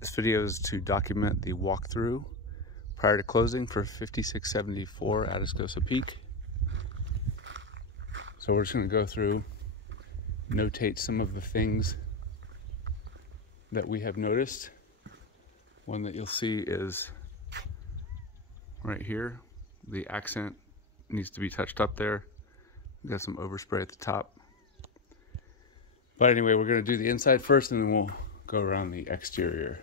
This video is to document the walkthrough prior to closing for 5674 Atascosa Peak. So we're just going to go through, notate some of the things that we have noticed. One that you'll see is right here. The accent needs to be touched up there. We've got some overspray at the top. But anyway, we're going to do the inside first and then we'll go around the exterior.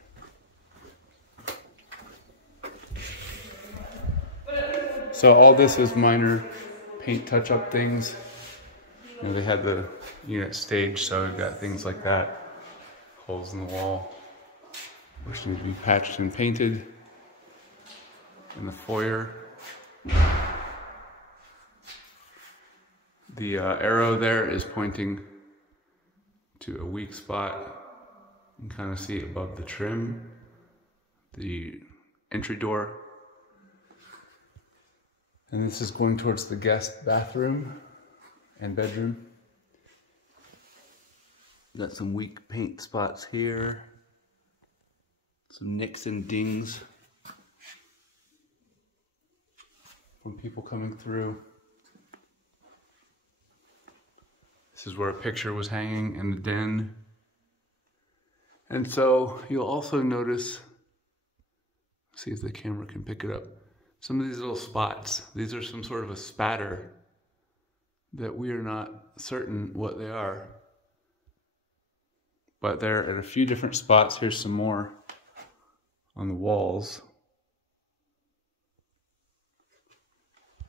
So all this is minor paint touch-up things. You know, they had the unit staged, so we've got things like that. Holes in the wall, which need to be patched and painted. In the foyer, the arrow there is pointing to a weak spot. You can kind of see it above the trim, the entry door. And this is going towards the guest bathroom and bedroom. Got some weak paint spots here. Some nicks and dings from people coming through. This is where a picture was hanging in the den. And so you'll also notice, see if the camera can pick it up, some of these little spots. These are some sort of a spatter that we are not certain what they are. But they're at a few different spots. Here's some more on the walls.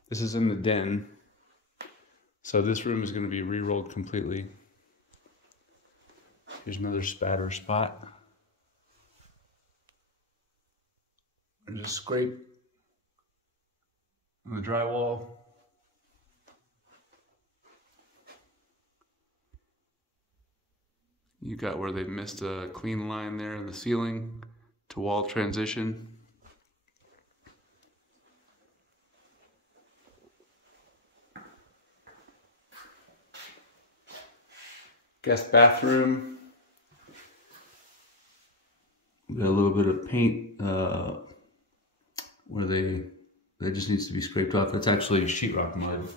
This is in the den. So this room is going to be re-rolled completely. Here's another spatter spot. And just scrape on the drywall. You got where they missed a clean line there in the ceiling to wall transition. Guest bathroom. We got a little bit of paint where that just needs to be scraped off. That's actually sheetrock mud.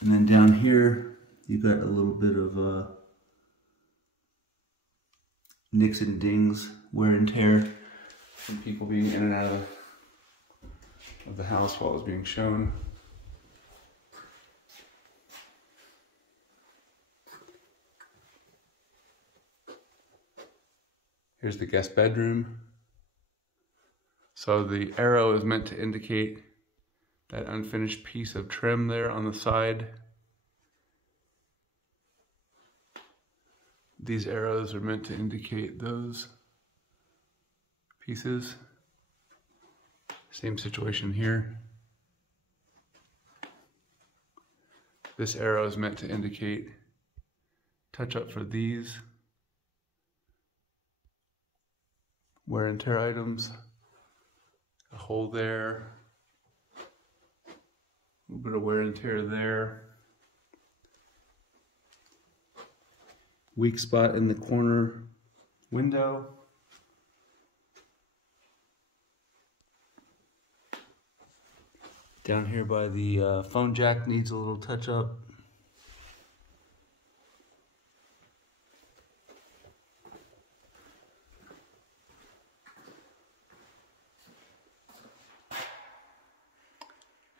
And then down here, you got a little bit of nicks and dings, wear and tear from people being in and out of the house while it was being shown. Here's the guest bedroom. So the arrow is meant to indicate that unfinished piece of trim there on the side. These arrows are meant to indicate those pieces. Same situation here. This arrow is meant to indicate touch up for these wear and tear items. A hole there, a little bit of wear and tear there. Weak spot in the corner window. Down here by the phone jack needs a little touch up.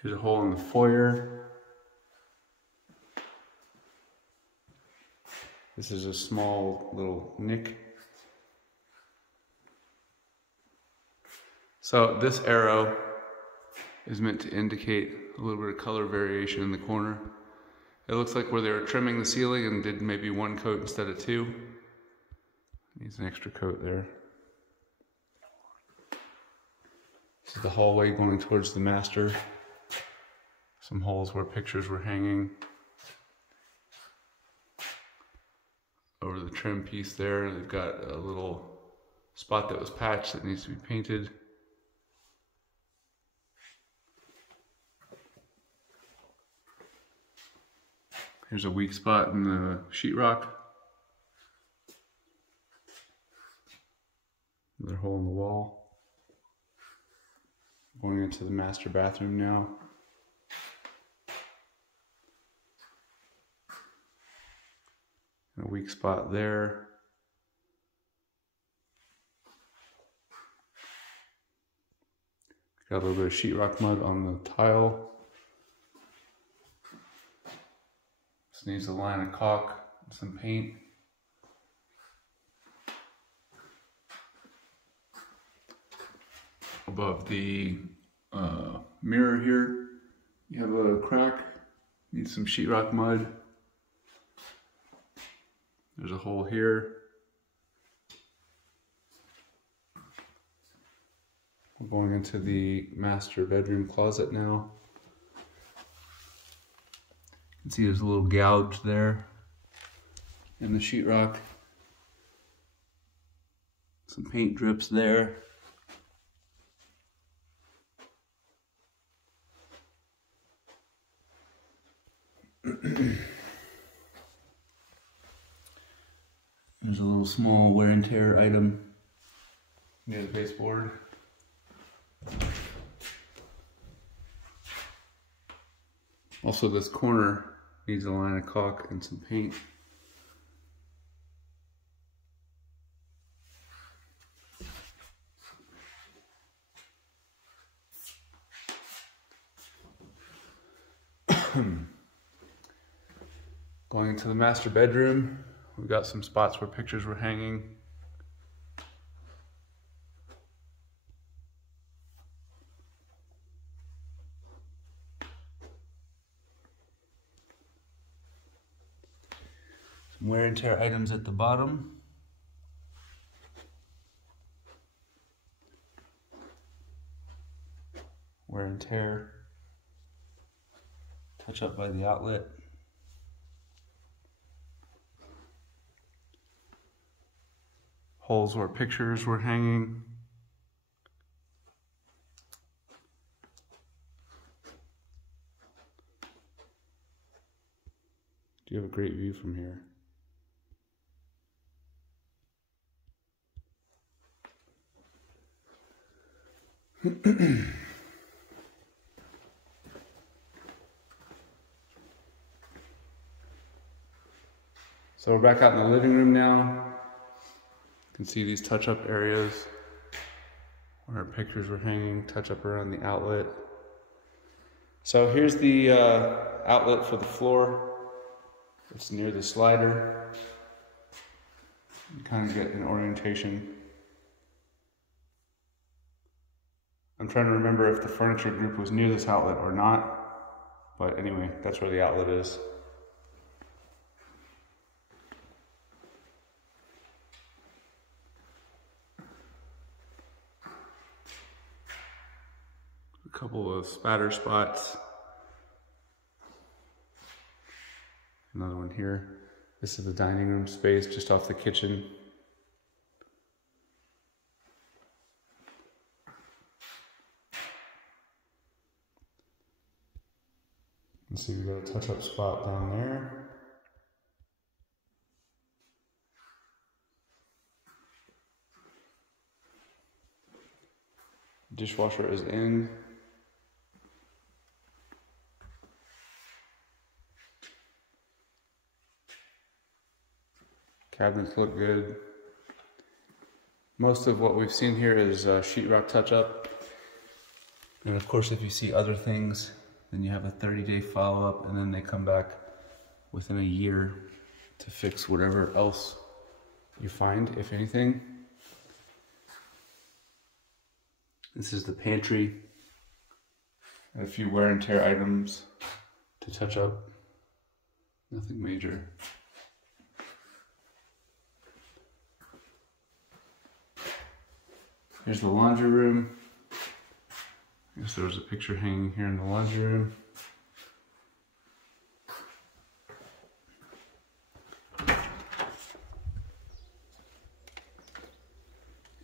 Here's a hole in the foyer. This is a small little nick. So this arrow is meant to indicate a little bit of color variation in the corner. It looks like where they were trimming the ceiling and did maybe one coat instead of two. Needs an extra coat there. This is the hallway going towards the master. Some holes where pictures were hanging. Over the trim piece there, they've got a little spot that was patched that needs to be painted. Here's a weak spot in the sheetrock. Another hole in the wall. Going into the master bathroom now. A weak spot there. Got a little bit of sheetrock mud on the tile. This needs a line of caulk and some paint. Above the mirror here, you have a crack. Needs some sheetrock mud. There's a hole here. We're going into the master bedroom closet now. You can see there's a little gouge there in the sheetrock. Some paint drips there. There's a little small wear and tear item near the baseboard. Also, this corner needs a line of caulk and some paint. Going into the master bedroom, we've got some spots where pictures were hanging. Some wear and tear items at the bottom. Wear and tear. Touch up by the outlet. Holes where pictures were hanging. Do you have a great view from here? So we're back out in the living room now. You can see these touch-up areas where our pictures were hanging, touch-up around the outlet. So here's the outlet for the floor. It's near the slider. You kind of get an orientation. I'm trying to remember if the furniture group was near this outlet or not. But anyway, that's where the outlet is. A couple of spatter spots. Another one here. This is the dining room space just off the kitchen. You can see we've got a touch-up spot down there. Dishwasher is in. Cabinets look good. Most of what we've seen here is sheetrock touch-up. And of course, if you see other things, then you have a 30-day follow-up, and then they come back within a year to fix whatever else you find, if anything. This is the pantry. A few wear and tear items to touch up. Nothing major. Here's the laundry room. I guess there was a picture hanging here in the laundry room.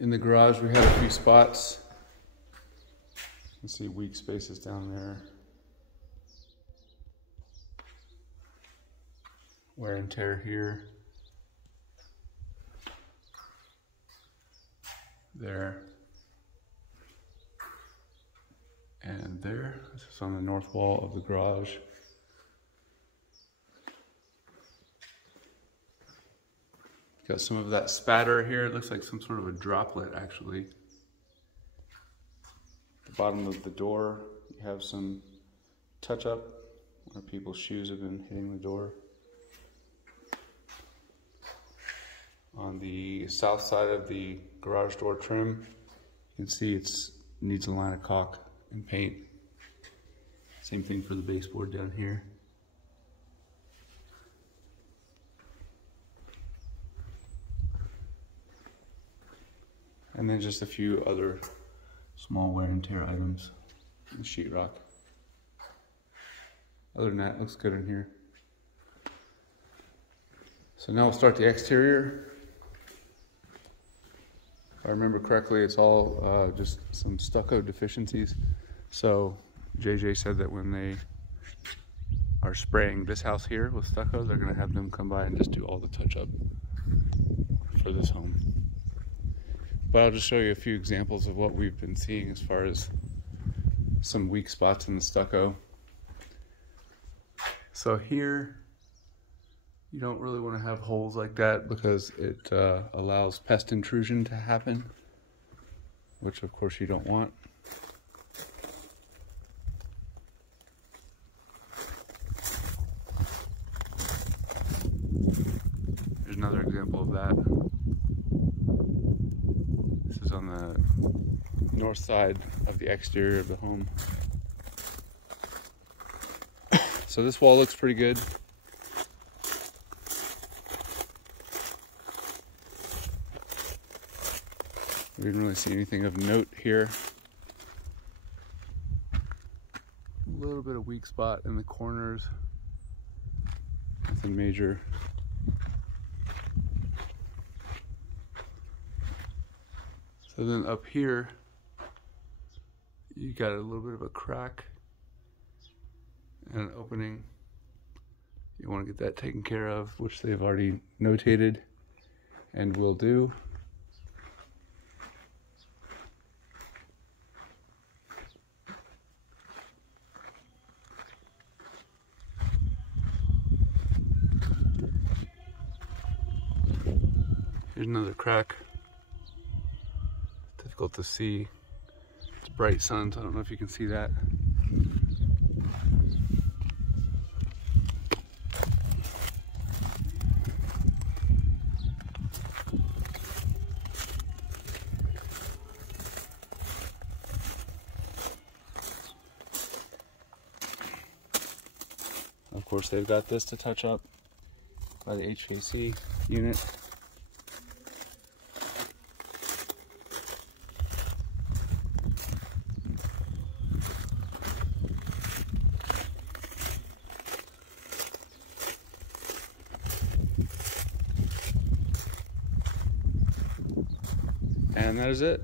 In the garage, we had a few spots. You can see weak spaces down there. Wear and tear here. there, and there. This is on the north wall of the garage. Got some of that spatter here. It looks like some sort of a droplet, actually. At the bottom of the door, you have some touch-up where people's shoes have been hitting the door. On the south side of the garage door trim, you can see it needs a line of caulk and paint. Same thing for the baseboard down here. And then just a few other small wear and tear items in the sheetrock. Other than that, it looks good in here. So now we'll start the exterior. If I remember correctly, it's all just some stucco deficiencies. So JJ said that when they are spraying this house here with stucco, they're gonna have them come by and just do all the touch-up for this home. But I'll just show you a few examples of what we've been seeing as far as some weak spots in the stucco. So here, you don't really want to have holes like that because it allows pest intrusion to happen, which of course you don't want. Here's another example of that. This is on the north side of the exterior of the home. So this wall looks pretty good. We didn't really see anything of note here. A little bit of weak spot in the corners. Nothing major. So then up here, you got a little bit of a crack and an opening. You want to get that taken care of, which they've already notated and will do. Here's another crack. Difficult to see. It's bright sun, so I don't know if you can see that. Of course, they've got this to touch up by the HVAC unit. And that is it.